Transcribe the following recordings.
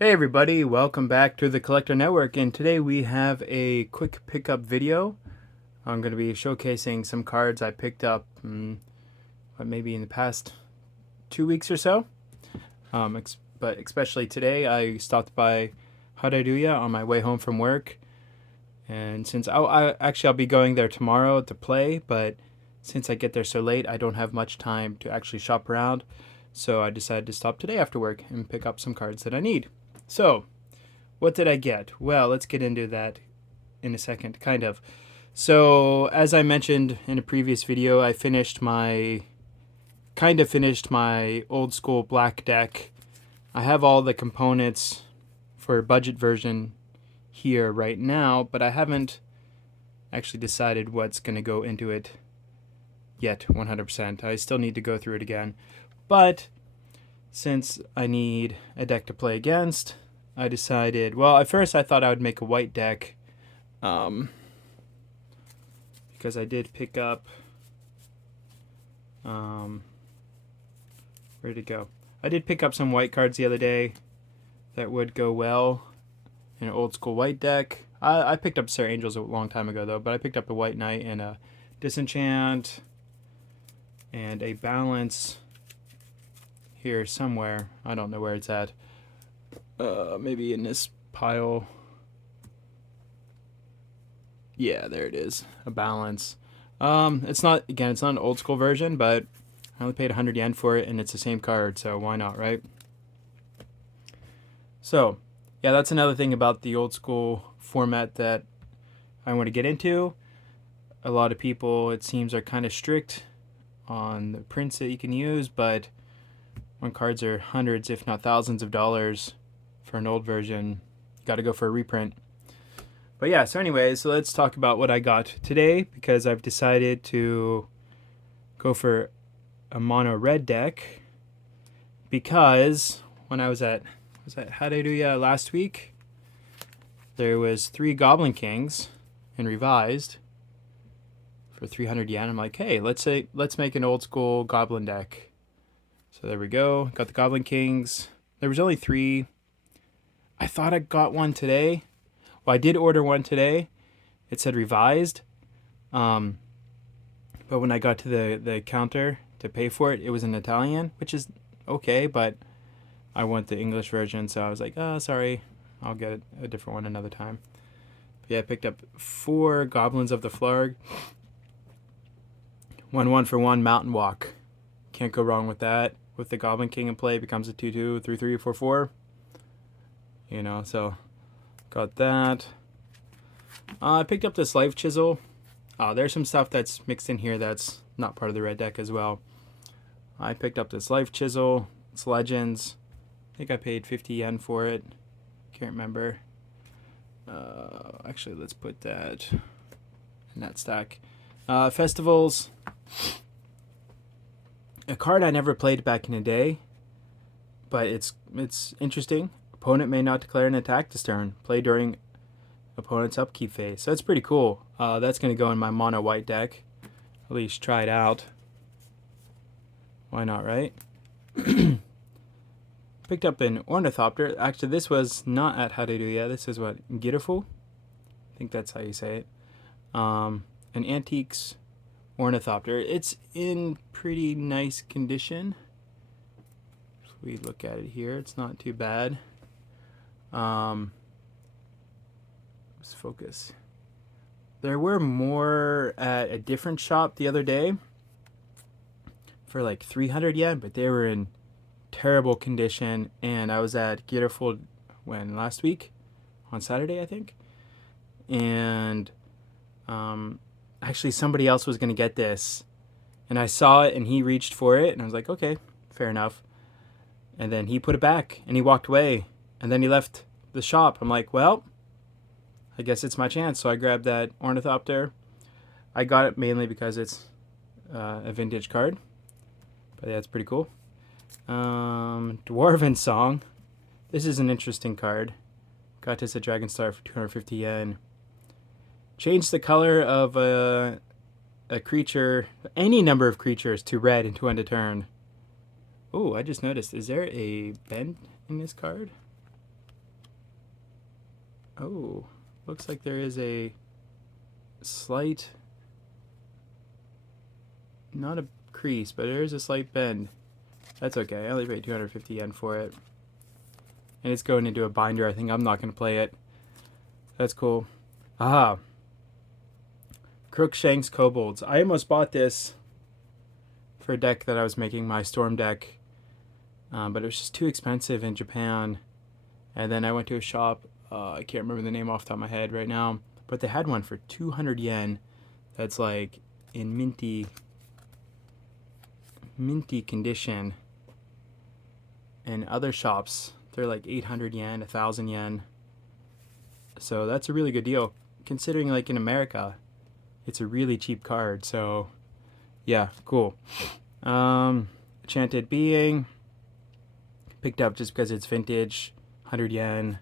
Hey everybody, welcome back to the Collector Network, and today we have a quick pickup video. I'm going to be showcasing some cards I picked up maybe in the past 2 weeks or so. But especially today, I stopped by Hararuya on my way home from work, and since I'll be going there tomorrow to play, but since I get there so late, I don't have much time to actually shop around, so I decided to stop today after work and pick up some cards that I need. So, what did I get? Well, let's get into that in a second, kind of. So, as I mentioned in a previous video, I finished my old school black deck. I have all the components for a budget version here right now, but I haven't actually decided what's going to go into it yet 100%. I still need to go through it again. But since I need a deck to play against, I decided, well, at first I thought I would make a white deck, because I did pick up, where'd it go? I did pick up some white cards the other day that would go well in an old school white deck. I picked up Sir Angels a long time ago though, but I picked up a White Knight and a Disenchant and a Balance here somewhere. I don't know where it's at. Maybe in this pile. Yeah, there it is. A Balance. It's not an old school version, but I only paid 100 yen for it, and it's the same card, so why not, right? So, yeah, that's another thing about the old school format that I want to get into. A lot of people, it seems, are kind of strict on the prints that you can use, but when cards are hundreds, if not thousands of dollars for an old version, you got to go for a reprint. But yeah, so anyways, so let's talk about what I got today, because I've decided to go for a mono red deck, because when I was at Hararuya last week, there was 3 Goblin Kings in revised for 300 yen. I'm like, hey, let's make an old school Goblin deck. So there we go. Got the Goblin Kings. There was only 3. I thought I got one today. Well, I did order one today. It said revised. But when I got to the counter to pay for it, it was in Italian, which is okay, but I want the English version, so I was like, oh, sorry. I'll get a different one another time. But yeah, I picked up 4 Goblins of the Flarg. 1 for 1 Mountain Walk. Can't go wrong with that. With the Goblin King in play, it becomes a 2/2, 3/3, 4/4. You know, so got that. I picked up this Life Chisel. There's some stuff that's mixed in here that's not part of the red deck as well. I picked up this Life Chisel. It's Legends. I think I paid 50 yen for it. Can't remember. Actually, let's put that in that stack. Festivals. A card I never played back in the day, but it's interesting. Opponent may not declare an attack this turn. Play during opponent's upkeep phase. So that's pretty cool. That's going to go in my mono white deck. At least try it out. Why not, right? Picked up an Ornithopter. Actually, this was not at Hararuya. This is what? Girufu? I think that's how you say it. An Antiques Ornithopter. It's in pretty nice condition. If we look at it here, it's not too bad. Let's focus. There were more at a different shop the other day for like 300 yen, but they were in terrible condition, and I was at Girufu last week on Saturday, I think, and actually somebody else was going to get this, and I saw it and he reached for it, and I was like, okay, fair enough. And then he put it back and he walked away, and then he left the shop. I'm like, well, I guess it's my chance. So I grabbed that Ornithopter. I got it mainly because it's a vintage card, but yeah, it's pretty cool. Dwarven Song. This is an interesting card. Got this at Dragon Star for 250 yen. Change the color of a creature, any number of creatures, to red into end of turn. Oh, I just noticed. Is there a bend in this card? Oh, looks like there is a slight, not a crease, but there is a slight bend. That's okay. I only paid 250 yen for it. And it's going into a binder. I think I'm not going to play it. That's cool. Ah. Crookshanks Kobolds. I almost bought this for a deck that I was making, my Storm deck. But it was just too expensive in Japan. And then I went to a shop. I can't remember the name off the top of my head right now. But they had one for 200 yen. That's like in minty condition. And other shops, they're like 800 yen, 1,000 yen. So that's a really good deal. Considering like in America, it's a really cheap card. So yeah, cool. Enchanted Being. Picked up just because it's vintage. 100 yen.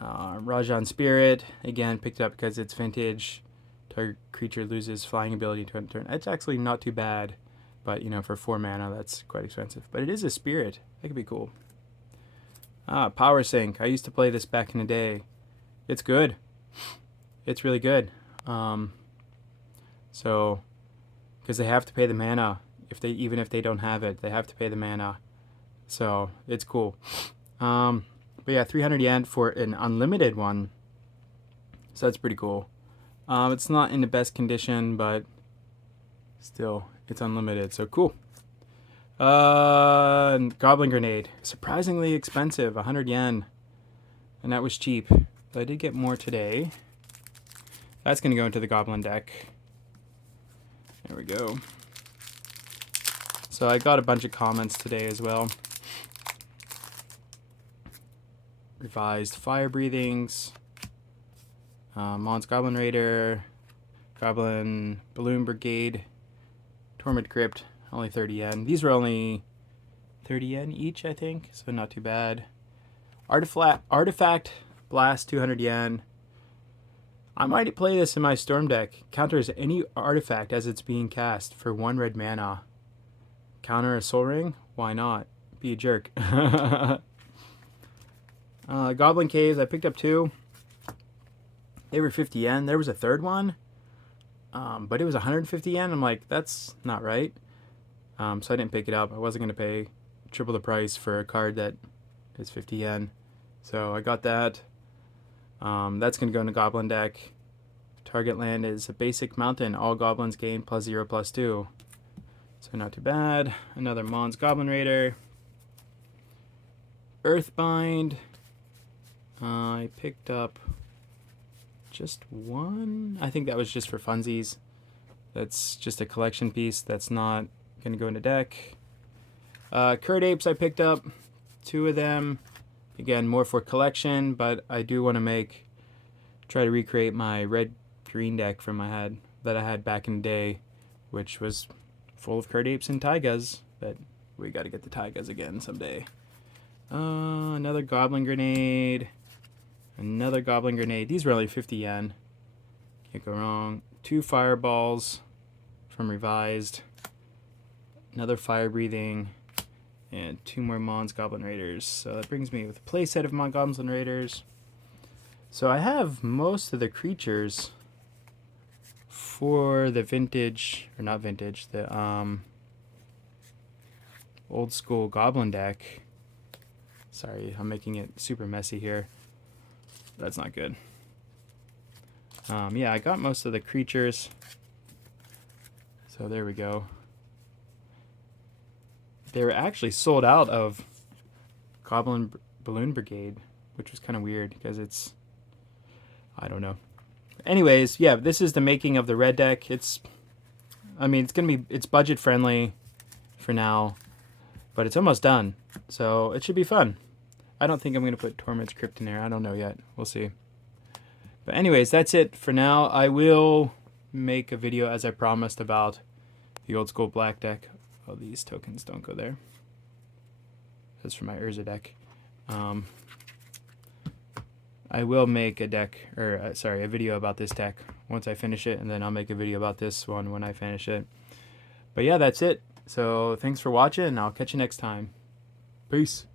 Rajan Spirit. Again, picked up because it's vintage. Target creature loses flying ability to turn. It's actually not too bad. But, you know, for 4 mana, that's quite expensive. But it is a spirit. That could be cool. Power Sync. I used to play this back in the day. It's good. It's really good. So, because they have to pay the mana. Even if they don't have it, they have to pay the mana. So, it's cool. But yeah, 300 yen for an unlimited one. So that's pretty cool. It's not in the best condition, but still, it's unlimited, so cool. Goblin Grenade. Surprisingly expensive, 100 yen. And that was cheap. But I did get more today. That's going to go into the Goblin deck. There we go. So I got a bunch of comments today as well. Revised Fire Breathings. Mon's Goblin Raider. Goblin Balloon Brigade. Torment Crypt, only 30 yen. These were only 30 yen each, I think, so not too bad. Artifact Blast, 200 yen. I might play this in my Storm deck. Counters any artifact as it's being cast for 1 red mana. Counter a Soul Ring? Why not? Be a jerk. Goblin Caves, I picked up 2. They were 50 yen. There was a third one. But it was 150 yen. I'm like, that's not right. So I didn't pick it up. I wasn't going to pay triple the price for a card that is 50 yen. So I got that. That's going to go in the Goblin deck. Target land is a basic mountain. All goblins gain +0, +2. So not too bad. Another Mon's Goblin Raider. Earthbind. I picked up just one. I think that was just for funsies. That's just a collection piece. That's not going to go in the deck. Curd Apes I picked up. 2 of them. Again, more for collection, but I do want to try to recreate my red-green deck from that I had back in the day, which was full of Curd Apes and Taigas, but we got to get the Taigas again someday. Another Goblin Grenade. Another Goblin Grenade. These were only 50 yen. Can't go wrong. 2 Fireballs from Revised. Another Fire Breathing. And 2 more Mon's Goblin Raiders. So that brings me with a playset of Mon Goblin Raiders. So I have most of the creatures for the vintage, or not vintage, the old school Goblin deck. Sorry, I'm making it super messy here. That's not good. Yeah, I got most of the creatures. So there we go. They were actually sold out of Goblin Balloon Brigade, which was kind of weird because it's, I don't know. Anyways, yeah, this is the making of the red deck. It's budget friendly for now, but it's almost done. So it should be fun. I don't think I'm going to put Torment's Crypt in there. I don't know yet. We'll see. But anyways, that's it for now. I will make a video, as I promised, about the old school black deck. Oh, these tokens don't go there. That's for my Urza deck. I will make a video about this deck once I finish it, and then I'll make a video about this one when I finish it. But yeah, that's it. So thanks for watching, and I'll catch you next time. Peace.